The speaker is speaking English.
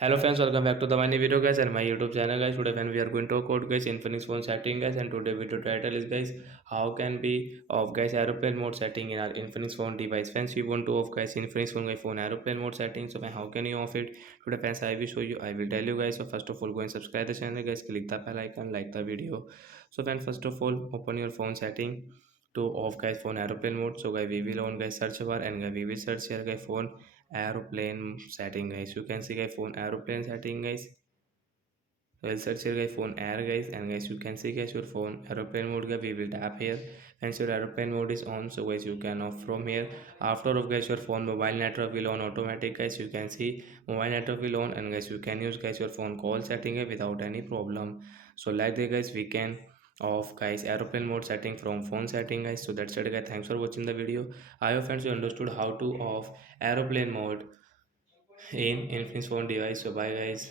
Hello friends, welcome back to the my new video guys and my YouTube channel guys. Today when we are going to talk about guys Infinix phone setting guys, and today video title is guys how can be off guys aeroplane mode setting in our Infinix phone device. Friends, we want to off guys Infinix phone guys phone aeroplane mode setting. So man, how can you off it? Today friends, I will show you. I will tell you guys. So first of all, go and subscribe the channel guys. Click the bell icon, like the video. So friends, first of all, open your phone setting to off guys phone aeroplane mode. So guys, we will on guys search bar and guys we will search here guys phone aeroplane setting guys. You can see guys phone aeroplane setting guys. Well, search your guys phone air guys, and guys you can see guys your phone aeroplane mode guys. We will tap here and your aeroplane mode is on, so guys you can off from here. After of guys your phone mobile network will on automatic guys. You can see mobile network will on, and guys you can use guys your phone call setting without any problem. So like that guys we can off guys aeroplane mode setting from phone setting guys. So that's it guys, thanks for watching the video. I hope friends you understood how to off aeroplane mode in Infinix phone device. So bye guys.